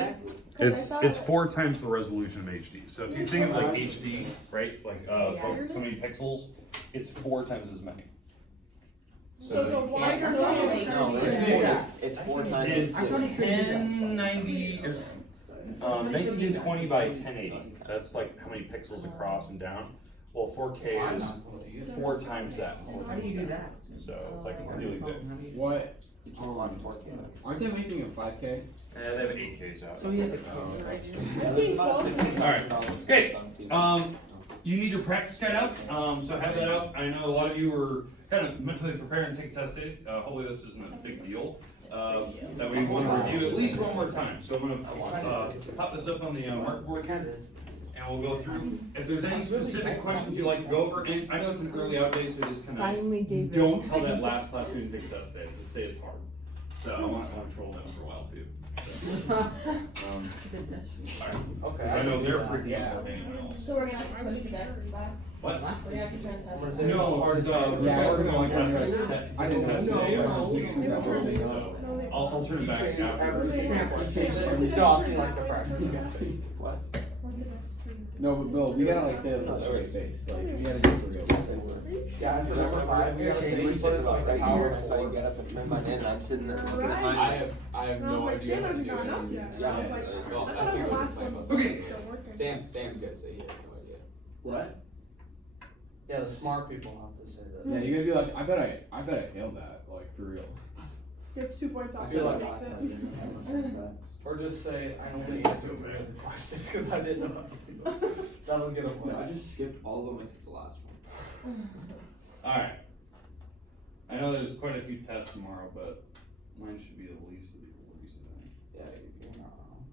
Exactly. it's 4 times the resolution of HD. So if you think of like HD, right, like so many pixels, it's 4 times as many. So it's a wider No, resolution. it's 4 times. It's 1090. It's 1920 by 1080. That's like how many pixels across and down. Well, 4K is 4 times that. How do you do that? So it's like really big. What? You can't watch 4K. Aren't they making a 5K? They have 8Ks out. So he has a I've seen 12. Alright, okay. You need your practice guide out, so have that out. I know a lot of you were kind of mentally preparing to take test days. Hopefully this isn't a big deal. That we want to review at least one more time. So I'm going to pop this up on the mark board here, and we'll go through. If there's any specific questions you'd like to go over, and I know it's an early out day, so just kind of don't tell that last class we didn't take test day. Just say it's hard. So I want to control them for a while too. Okay. I know they're freaking out. So we're gonna have to post the guys back? What? We're gonna have to try and test. No, ours, we're going to set I didn't know. test today. I was No. just thinking about it, so I'll turn it back after. Like the practice guide. What? No, but Bill, we gotta like say it with a straight face. Like, we gotta do it for real. Yeah, after number 5, we gotta say something about the power, so I get up and turn mine in, and I'm sitting there looking at mine. I have no idea how to do it. Yeah. I thought it was the last one. Okay. Sam's gotta say he has no idea. What? Yeah, the smart people have to say that. Yeah, you're gonna be like, I bet I failed that, like, for real. Gets 2 points off. I feel like Makes it. Or just say, I only answered the questions because I didn't know how to do it. That'll get a point. I just skipped all of them except the last one. Alright. I know there's quite a few tests tomorrow, but mine should be the least of the worries, I think. Yeah, you're not wrong.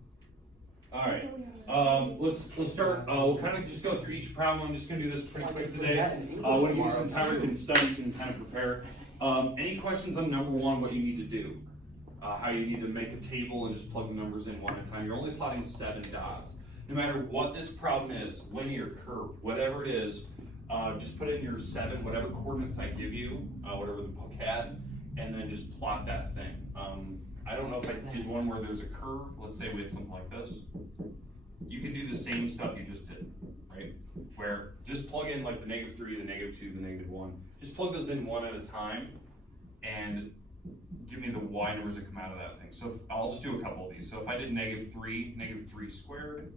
Alright, let's start, we'll kind of just go through each problem. I'm just gonna do this pretty quick today. When you use some time, you can study, you can kind of prepare. Any questions on number 1, what you need to do? How you need to make a table and just plug the numbers in one at a time. You're only plotting 7 dots. No matter what this problem is, linear, curved, whatever it is, just put in your 7, whatever coordinates I give you, whatever the book had, and then just plot that thing. I don't know if I did one where there's a curve. Let's say we had something like this. You can do the same stuff you just did, right? Where just plug in like the -3, the -2, the -1. Just plug those in one at a time, and give me the y numbers that come out of that thing. So I'll just do a couple of these. So if I did -3 squared,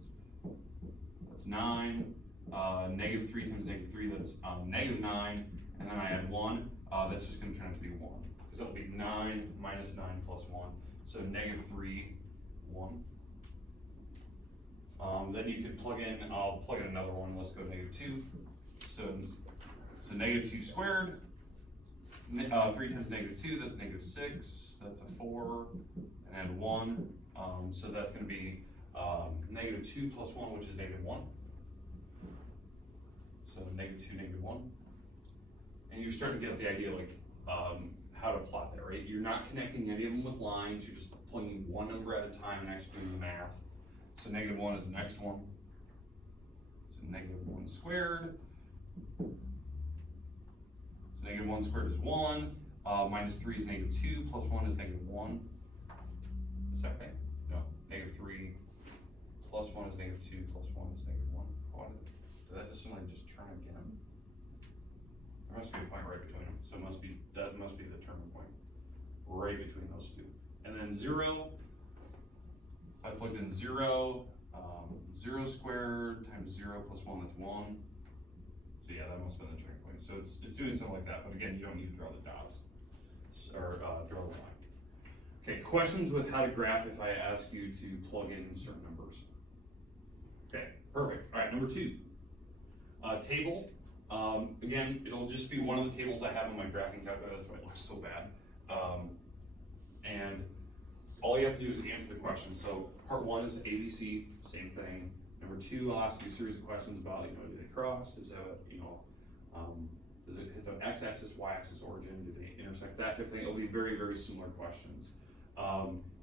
that's 9. -3 times -3, that's -9. And then I add 1, that's just gonna turn out to be 1. Because it'll be 9 minus 9 plus 1. So -3, 1. Then you could plug in, I'll plug in another one. Let's go -2. So -2 squared. 3 times -2, that's -6, that's a 4, and add 1, so that's going to be -2 plus 1, which is -1. So -2, -1. And you're starting to get the idea, like, how to plot that, right? You're not connecting any of them with lines, you're just plugging one number at a time and actually doing the math. So -1 is the next one. So -1 squared. So -1 squared is 1, -3 is -2, plus 1 is -1. Is that right? No, -3 plus 1 is -2, plus 1 is -1. Oh, did that just suddenly just turn again? There must be a point right between them, so that must be the turning point. Right between those two. And then 0, I plugged in 0, 0 squared times 0 plus 1, that's 1. So yeah, that must have been the turning point. So it's doing something like that, but again, you don't need to draw the dots or draw the line. Okay, questions with how to graph if I ask you to plug in certain numbers. Okay, perfect. All right, number 2, table. Again, it'll just be one of the tables I have on my graphing calculator. That's why it looks so bad. And all you have to do is answer the question. So part 1 is ABC, same thing. Number 2, I'll ask you a series of questions about, do they cross? Does it hit the x-axis, y-axis, origin? Do they intersect? That type of thing. It'll be very, very similar questions.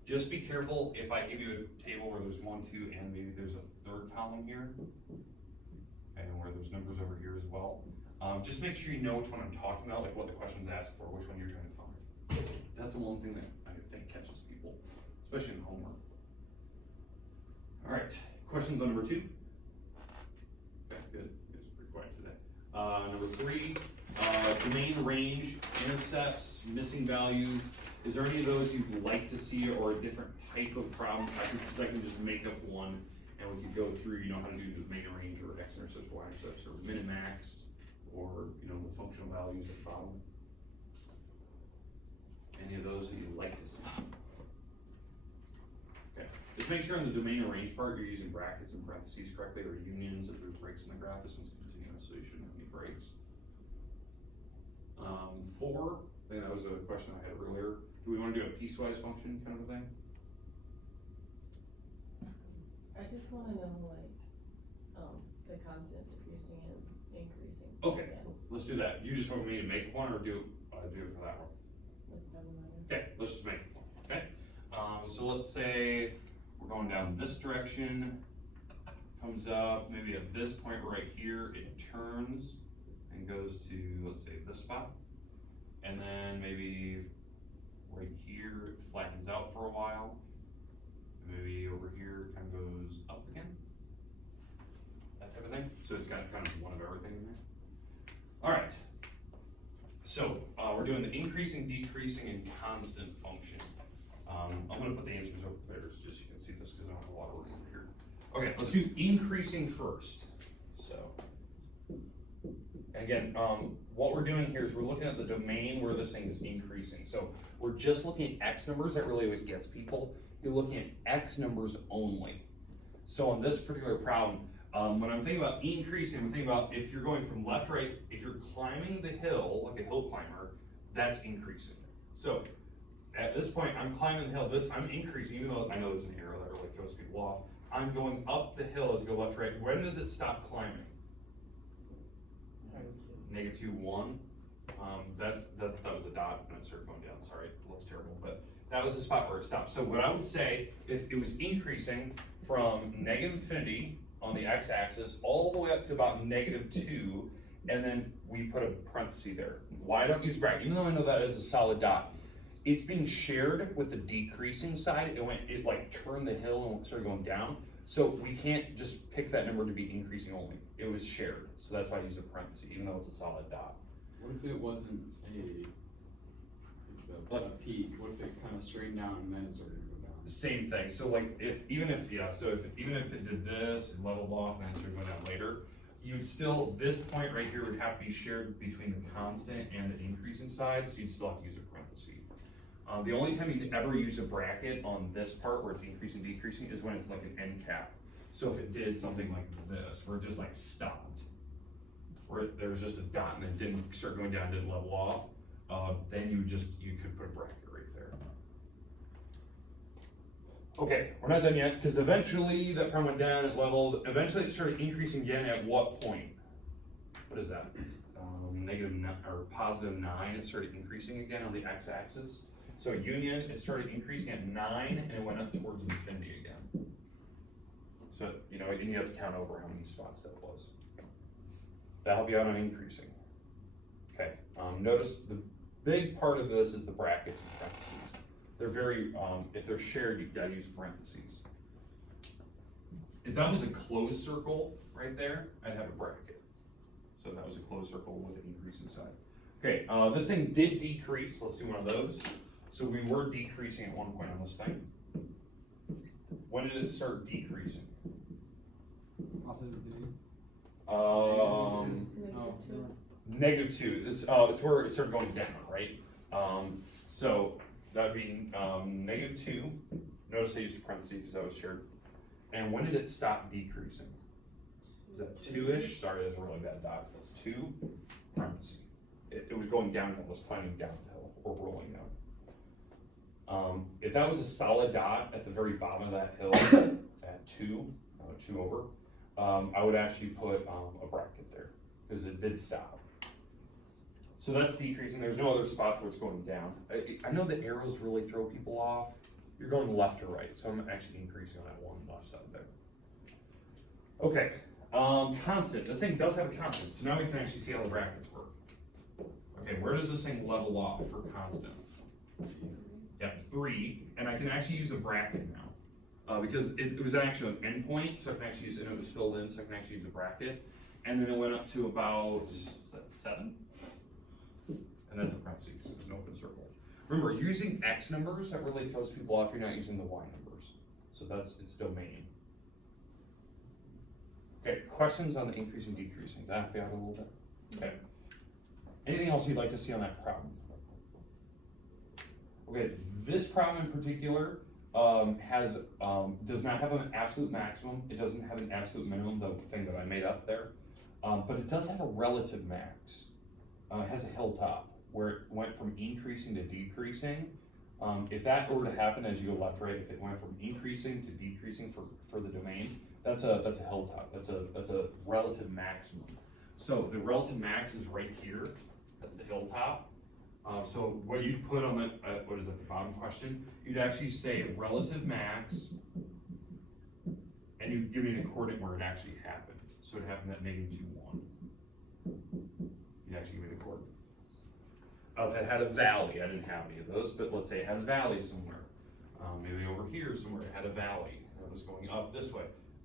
Just be careful if I give you a table where there's 1, 2, and maybe there's a 3rd column here, and where there's numbers over here as well. Just make sure you know which one I'm talking about, like what the question's asked for, which one you're trying to find. That's the one thing that I think catches people, especially in homework. Questions on number 2? Okay, good. It's pretty quiet today. Number 3, domain range, intercepts, missing values. Is there any of those you'd like to see or a different type of problem? Because I can just make up one and we could go through, you know, how to do the domain range or x-intercepts, y-intercepts, or min and max, or, you know, the functional values at the bottom. Any of those that you'd like to see? Okay, just make sure in the domain and range part, you're using brackets and parentheses correctly, or unions if there's breaks in the graph. This one's continuous, so you shouldn't have any breaks. 4, I think that was a question I had earlier. Do we want to do a piecewise function kind of a thing? I just wanna know like, the constant decreasing and increasing. Okay, Yeah, let's do that. You just want me to make one or do it for that one? like double matter. Okay, let's just make one, okay? So let's say we're going down this direction, comes up, maybe at this point right here, it turns and goes to, let's say, this spot. And then maybe right here, it flattens out for a while. Maybe over here, it kind of goes up again. That type of thing. So it's got kind of one of everything in there. All right. So we're doing the increasing, decreasing, and constant function. I'm gonna put the answers over there just so you can see this because I don't have a lot of room over here. Okay, let's do increasing first. So, and again, what we're doing here is we're looking at the domain where this thing is increasing. So we're just looking at x numbers. That really always gets people. You're looking at x numbers only. So on this particular problem, when I'm thinking about increasing, I'm thinking about if you're going from left to right, if you're climbing the hill, like a hill climber, that's increasing. So at this point, I'm climbing the hill, I'm increasing, even though I know there's an arrow that really throws people off. I'm going up the hill as I go left to right. When does it stop climbing? -2, 1. That was a dot, and it started going down, sorry, it looks terrible, but that was the spot where it stopped. So what I would say, if it was increasing from -infinity on the x-axis all the way up to about -2, and then we put a parenthesis there. Why don't use bracket? Even though I know that is a solid dot, it's being shared with the decreasing side. It like turned the hill and started going down. So we can't just pick that number to be increasing only. It was shared, so that's why I use a parenthesis, even though it's a solid dot. What if it wasn't a peak? What if it kind of straightened down and then it started to go down? Same thing. So like even if it did this, it leveled off and then started going down later, you'd still, this point right here would have to be shared between the constant and the increasing side, so you'd still have to use a parenthesis. The only time you'd ever use a bracket on this part where it's increasing, decreasing is when it's like an end cap. So if it did something like this, where it just like stopped, where there was just a dot and it didn't start going down, didn't level off, then you could put a bracket right there. Okay, we're not done yet, because eventually that problem went down, it leveled, eventually it started increasing again at what point? What is that? +9, it started increasing again on the x-axis. So union, it started increasing at 9 and it went up towards infinity again. So, you know, and you have to count over how many spots that was. That'll help you out on increasing. Okay, notice the big part of this is the brackets and parentheses. They're very, if they're shared, you've got to use parentheses. If that was a closed circle right there, I'd have a bracket. So that was a closed circle with an increasing side. Okay, this thing did decrease. Let's do one of those. So we were decreasing at one point on this thing. When did it start decreasing? -2. It's where it started going down, right? So that would be -2. Notice I used a parenthesis because that was shared. And when did it stop decreasing? Was that 2-ish? Sorry, that's a really bad dot. That's 2, parenthesis. It was going downhill, it was climbing downhill or rolling down. If that was a solid dot at the very bottom of that hill at 2 over, I would actually put a bracket there because it did stop. So that's decreasing. There's no other spots where it's going down. I know the arrows really throw people off. You're going left or right, so I'm actually increasing on that one left side there. Okay, constant. This thing does have a constant, so now we can actually see how the brackets work. Okay, where does this thing level off for constant? Yep, 3, and I can actually use a bracket now. because it was actually an endpoint, so I can actually use it, and it was filled in, so I can actually use a bracket. And then it went up to about, is that 7? And that's a parentheses, it was an open circle. Remember, using X numbers, that really throws people off, you're not using the Y numbers. So it's domain. Okay, questions on the increasing, decreasing, back out a little bit? Okay. Anything else you'd like to see on that problem? Okay, this problem in particular does not have an absolute maximum. It doesn't have an absolute minimum, the thing that I made up there. But it does have a relative max. It has a hilltop where it went from increasing to decreasing. If that were to happen as you go left, right, if it went from increasing to decreasing for the domain, that's a hilltop. That's a relative maximum. So the relative max is right here. That's the hilltop. So what you'd put on the, what is it, the bottom question? You'd actually say relative max, and you'd give me the coordinate where it actually happened. So it happened at magnitude 1. You'd actually give me the coordinate. If it had a valley, I didn't have any of those, but let's say it had a valley somewhere. Maybe over here somewhere it had a valley that was going up this way.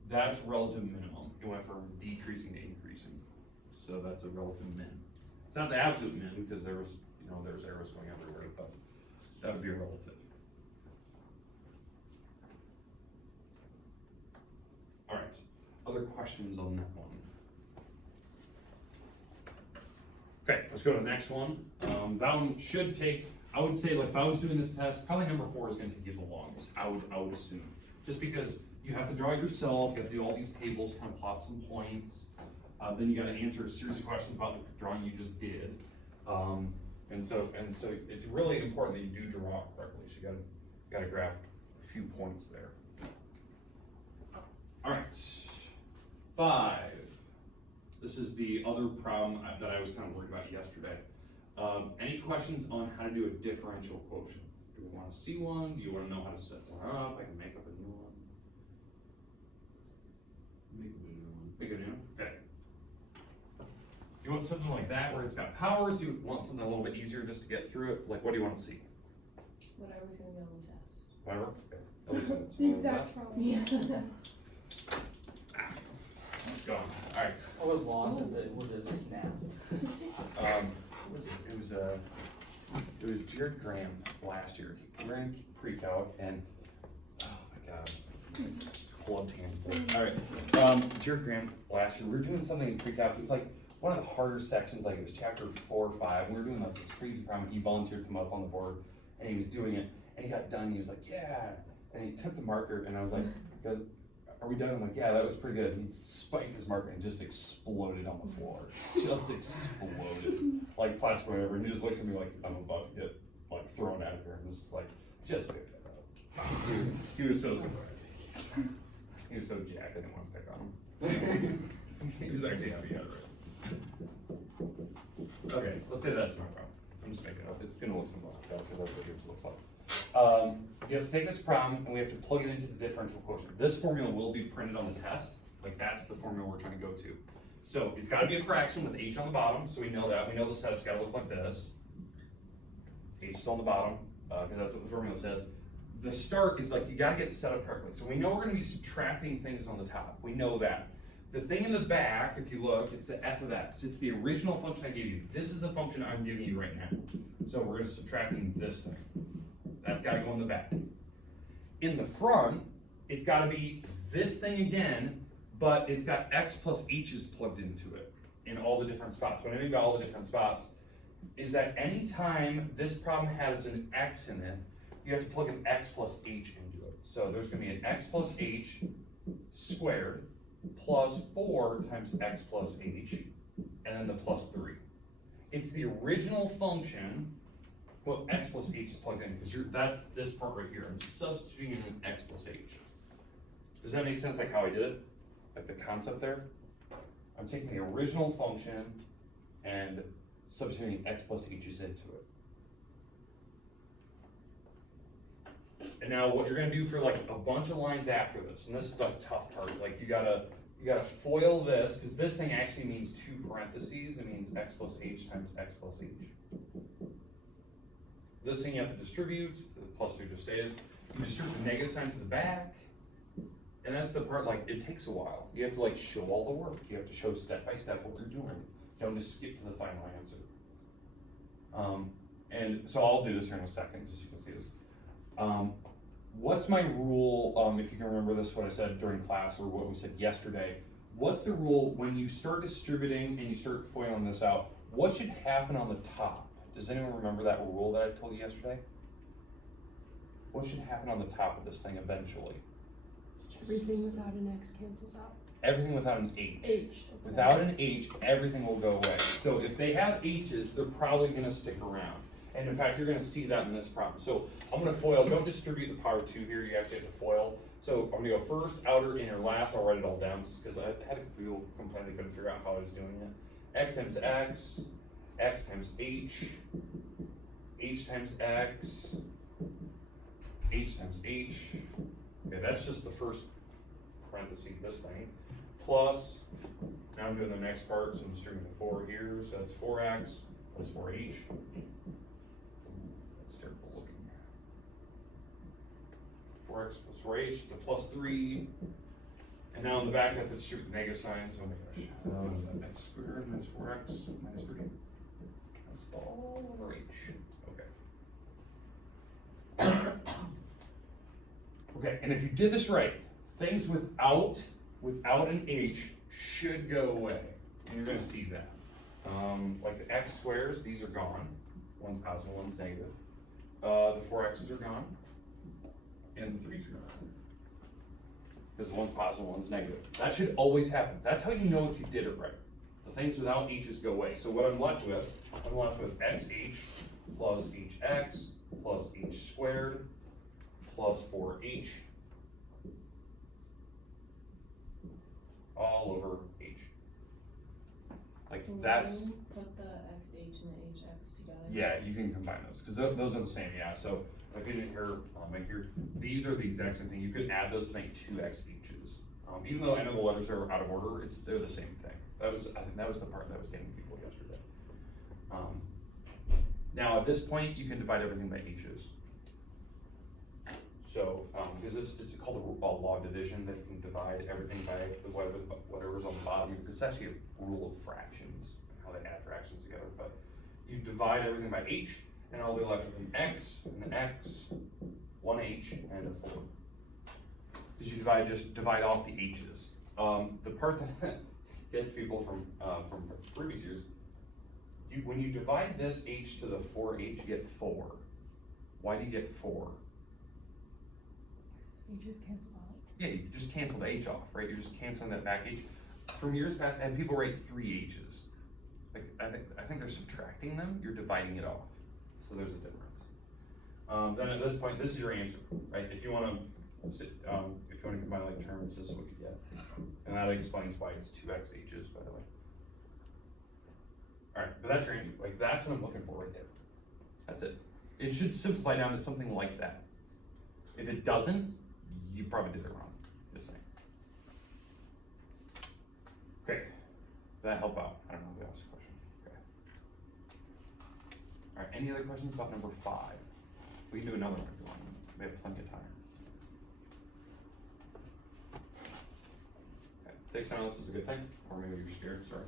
That's relative minimum. It went from decreasing to increasing. So that's a relative min. It's not the absolute min because there's arrows going everywhere, but that would be a relative. All right, other questions on that one? Okay, let's go to the next one. That one should take, I would say, like if I was doing this test, probably number 4 is gonna take you the longest, I would assume. Just because you have to draw it yourself, you have to do all these tables, kind of plot some points. Then you gotta answer a series of questions about the drawing you just did. And so it's really important that you do draw it correctly. So you gotta graph a few points there. All right, 5. This is the other problem that I was kind of worried about yesterday. Any questions on how to do a differential quotient? Do we want to see one? Do you want to know how to set one up? I can make up a new one. Make a new one? Okay. You want something like that where it's got powers? Do you want something a little bit easier just to get through it? Like, what do you want to see? What I was gonna be on the test. Whatever? Okay. At least it's The more than exact problem. Yeah. Gone. All right. I was lost with this snap. What was it? It was Jared Graham last year. We were in pre-calc and oh my god, clubbed hand. All right, Jared Graham last year. We were doing something in pre-calc. It was like one of the harder sections. Like it was chapter 4 or 5. We were doing like this crazy problem. He volunteered to come up on the board and he was doing it. And he got done. And he was like, yeah. And he took the marker and I was like, he goes, are we done? I'm like, yeah, that was pretty good. He spiked his marker and just exploded on the floor. Just exploded. Like plastic or whatever. And he just looks at me like, I'm about to get like thrown out of here. And was just like, just pick that up. He was so surprised. He was so jacked, I didn't want to pick on him. He was actually happy out of it. Okay, let's say that's my problem. I'm just making it up. It's gonna look something like that because that's what yours looks like. You have to take this problem and we have to plug it into the differential quotient. This formula will be printed on the test. Like that's the formula we're trying to go to. So it's gotta be a fraction with h on the bottom, so we know that. We know the setup's gotta look like this. H still on the bottom, because that's what the formula says. The start is like, you gotta get it set up correctly. So we know we're gonna be subtracting things on the top. We know that. The thing in the back, if you look, it's the f of x. It's the original function I gave you. This is the function I'm giving you right now. So we're gonna subtracting this thing. That's gotta go in the back. In the front, it's gotta be this thing again, but it's got x plus h's plugged into it in all the different spots. What I mean by all the different spots is that any time this problem has an x in it, you have to plug an x plus h into it. So there's gonna be an x plus h squared plus 4 times x plus h, and then the plus 3. It's the original function. Well, x plus h is plugged in because that's this part right here. I'm substituting in an x plus h. Does that make sense? Like how I did it, like the concept there. I'm taking the original function and substituting x plus h's into it. And now what you're going to do for like a bunch of lines after this, and this is the tough part. Like you gotta FOIL this because this thing actually means 2 parentheses. It means x plus h times x plus h. This thing you have to distribute, the plus 3 just stays. You distribute the negative sign to the back, And that's the part, like, it takes a while. You have to like show all the work. You have to show step by step what you're doing. Don't just skip to the final answer. And so I'll do this here in a second, just so you can see this. What's my rule, if you can remember this, what I said during class or what we said yesterday, what's the rule when you start distributing and you start foiling this out, what should happen on the top? Does anyone remember that rule that I told you yesterday? What should happen on the top of this thing eventually? Everything without an X cancels out. Everything without an H. H. Without an H, everything will go away. So if they have H's, they're probably gonna stick around. And in fact, you're gonna see that in this problem. So I'm gonna FOIL, don't distribute the power 2 here, you actually have to FOIL. So I'm gonna go first, outer, inner, last, I'll write it all down, because I had people complain they couldn't figure out how I was doing it. X times X, X times H times X, H times H. Okay, that's just the first parenthesis, this thing, plus, now I'm doing the next part, so I'm distributing the 4 here, so that's 4x plus 4h. That's terrible looking. 4x plus 4h, the plus 3, and now in the back I have to distribute the negative sign, so oh my gosh, x squared minus 4x minus 3, that's all over h, okay. Okay, and if you did this right, things without an h should go away, and you're gonna see that. Like the x squares, these are gone. One's positive, one's negative. The 4x's are gone, and the 3's are gone. Because one's positive, one's negative. That should always happen. That's how you know if you did it right. The things without h's go away. So what I'm left with xh plus hx plus h squared plus 4h all over h. Like that's. Put the XH and the HX together. Yeah, you can combine those because those are the same. Yeah. So if you didn't hear, make your these are the exact same thing. You could add those to make 2xh's. Even though I know the letters are out of order, they're the same thing. I think that was the part that was getting people yesterday. Now at this point, you can divide everything by h's. So, because it's called a log division, that you can divide everything by whatever's on the bottom. It's actually a rule of fractions, how they add fractions together. But you divide everything by h, and I'll be left with an x, 1h, and a 4. Because you divide off the h's. The part that gets people from previous years, when you divide this h to the 4h, you get 4. Why do you get 4? H's cancel out. Yeah, you just cancel the h off, right? You're just canceling that back h. From years past, and people write 3 h's. Like I think they're subtracting them. You're dividing it off. So there's a difference. Then at this point, this is your answer, right? If you want to combine like terms, this is what you get, and that explains why it's 2xh's, by the way. All right, but that's your answer. Like that's what I'm looking for right there. That's it. It should simplify down to something like that. If it doesn't, you probably did it wrong. Just saying. Okay, did that help out? I don't know if we asked a question. Okay. All right, any other questions about number 5? We can do another one if you want. We have plenty of time. Okay, take silence is a good thing, or maybe you're scared. Sorry.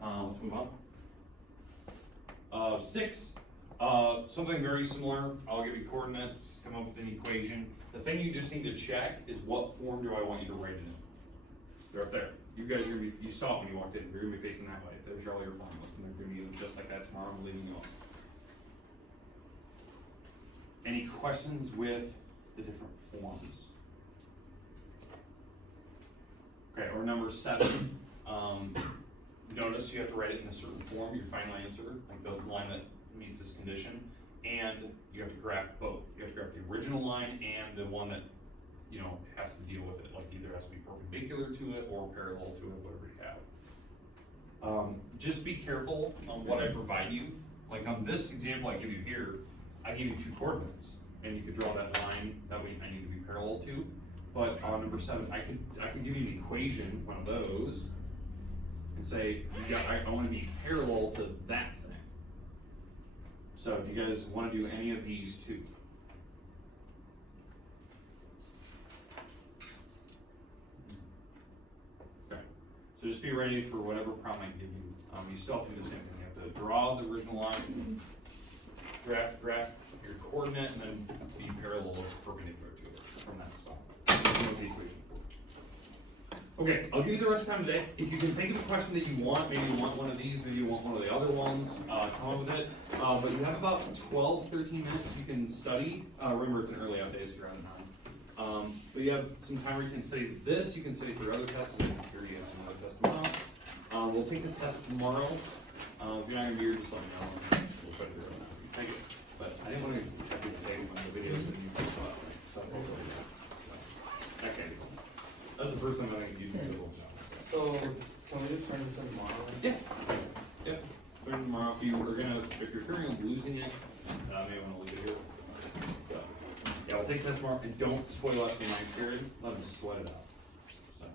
Let's move on. 6. Something very similar. I'll give you coordinates, come up with an equation. The thing you just need to check is what form do I want you to write it in. They're up there. You guys are gonna be, you saw it when you walked in, you're gonna be facing that way. There's all your formulas, and they're gonna be just like that tomorrow. I'm leaving you off. Any questions with the different forms? Okay, or number 7. Notice you have to write it in a certain form, your final answer, like the line that meets this condition, and you have to graph both. You have to graph the original line and the one that, has to deal with it, like either has to be perpendicular to it or parallel to it, whatever you have. Just be careful on what I provide you. Like on this example I give you here, I give you 2 coordinates, and you could draw that line that I need to be parallel to. But on number 7, I could give you an equation, one of those, and say, I want to be parallel to that thing. So do you guys want to do any of these 2? So just be ready for whatever problem I give you. You still have to do the same thing. You have to draw the original line, graph your coordinate, and then be parallel or perpendicular to it from that spot. That's what the equation for. Okay, I'll give you the rest of the time today. If you can think of a question that you want, maybe you want one of these, maybe you want one of the other ones, come up with it. But you have about 12, 13 minutes you can study. Remember, it's an early out day, so you're on time. But you have some time where you can study this, you can study for other tests, and I'm sure you have some other tests tomorrow. We'll take the test tomorrow. If you're not gonna be here, just let me know. We'll try to do it. Thank you. But I didn't want to check it today when the videos that you saw. So, okay. That's the first time I think using Google. So, can we just turn this in tomorrow? Yeah. Yeah. Learn tomorrow. If you're fearing of losing it, maybe want to leave it here. But, yeah, we'll take the test tomorrow, and don't spoil up the ninth period. Let them sweat it out. So.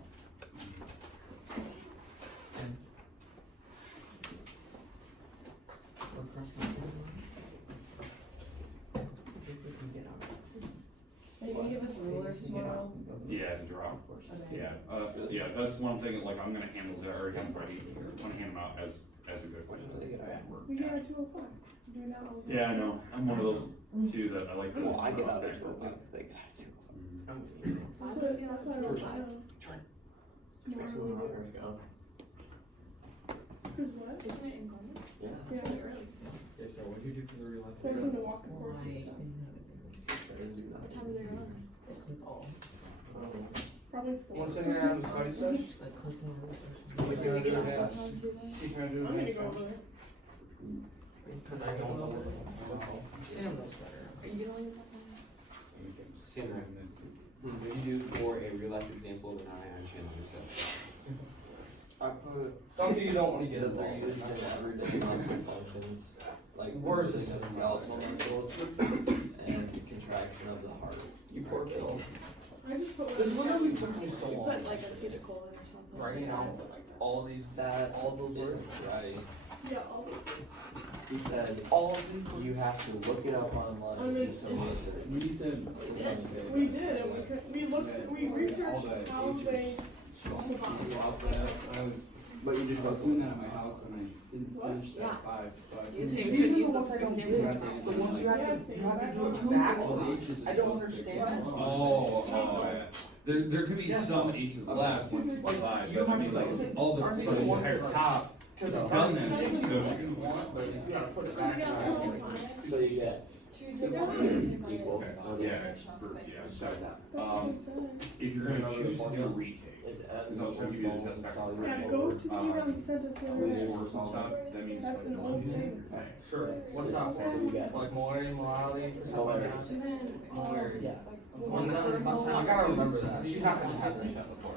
Hey, can you give us rulers tomorrow? Yeah, to draw. Okay. Yeah, yeah, that's one thing, like, I'm gonna handle that, I already have them ready, I'm gonna hand them out as we go. We get our 205. Do that all the Yeah, I know, I'm one of those two that I like to. Well, I get out at 2:05 if they got to. That's what I wrote down. Cause what? Isn't it in Gorman? Yeah. Yeah. Okay, so what'd you do for the real life? There's some to walk the course. What time do they run? Probably 4. Once they're gonna have a study session? What you gonna do next? Time too late? She's gonna do I'm gonna next go one? over it. Cause I don't know. Sam knows better. Are you gonna leave that one? Sam, what do you do for a real life example that I understand myself? I put. Something you don't wanna get That involved they're used in. in everyday muscle functions, like Worse worse than the skeletal muscles and contraction of the heart. You poor Bill. I just put. This literally took me so You long. put like acetylcholine or something. Writing out Something like that. all these, That all those words. isn't right. Yeah, all those. He said All of these. you have to look it up online and do some research. We said. We did, and we looked, we researched how they. But you just I was wrote doing that at my house and I didn't What? finish that Yeah. 5, so I You didn't. see, These are the use ones them I for don't example get. tomorrow. The ones you have to do it back. All the H's is I don't supposed to- understand. Oh, yeah. There could be some H's left once you divide, but I mean, like, all the entire top, Cause Done it doesn't then, give it you goes- what you want, but if you gotta put it back. So you get Tuesday, Wednesday, Friday. equal. okay, yeah, so, if you're gonna choose to do a retake, Is because I'll try to give you the test back. Yeah, go to the email you sent us the other With day. force and stuff, that means That's like an one, old two, thing. okay. Sure, what's up? So you get. Like molarity, molality, stuff like that. So then, Molarity. Yeah. One time, I gotta remember that, you have to have that shut before.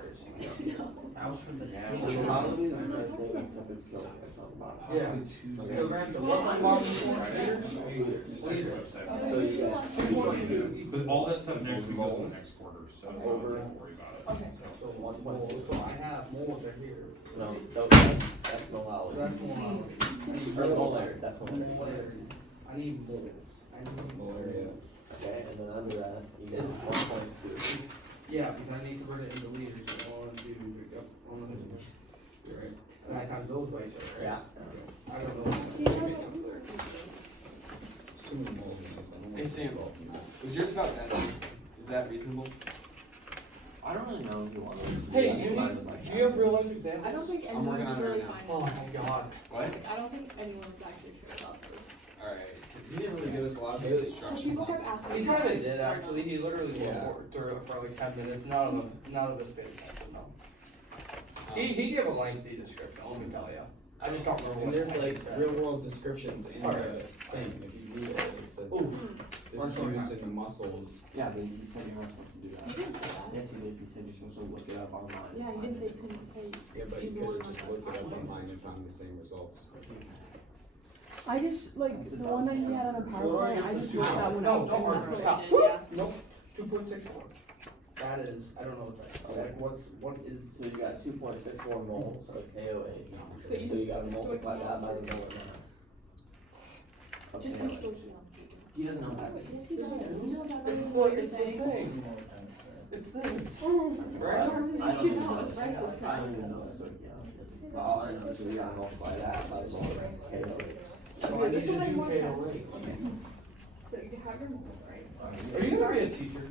I was from the. Probably the same thing except it's killing or something about it. Yeah. Kilograms of what's my mom's So you get. But all that stuff next week goes in the next quarter, so it's not Over. don't worry about it. Okay. So one mole, so I have moles right here. No, that's molality. That's molality. Or molar, that's molar. Molarity. I need moles. I need moles. Okay, and then under that, you get 1.2. Yeah, because I need to convert it into liters. 1, 2, yep, 1, 2. You're right. And I times those by each other, right? Yeah. I don't know. See, I don't either. It's too many moles in this. I don't Hey want Sam, to- was yours about that? Is that reasonable? I don't really know if you want to. Hey, do you have real life examples? I don't think I'm working anyone on it really right finds. Oh my god. What? I don't think anyone's actually sure about this. Alright, he didn't really give us a lot of good instruction. People kept asking. He kinda did actually, he literally Yeah. went through it for like 10 minutes, none of this page, no. He gave a lengthy description, let me tell ya. I just don't remember And what. there's point like he said. real world descriptions in the Alright. thing, if you read it, it says, Ooh. this is used in the muscles. Yeah, but you said you weren't supposed to do You that. didn't say that. Yes, you did. You said you're supposed to look it up online. Yeah, you didn't say, couldn't say. Yeah, but you could have just looked it up online and found the same results. I just, like, the one that he had on the PowerPoint, I just looked that one No, up. don't and worry, that's what stop. I did. Yeah. Nope, 2.64. That is, I don't know what that is, like, what is, So you got 2.64 moles of KOH. So you So you just- gotta just do multiply it that by the moles. molar mass. of Just KOH. use stoichiometry. He doesn't know that. Yes, he does. He knows that. it's That's what, you're it's this saying. thing. It's this. Right? Right? You should know, it's right. don't even know, so, yeah. All I know is we gotta multiply that by the K rate. So I need to do KO rate. So you have your moles, right? Are you gonna be a teacher?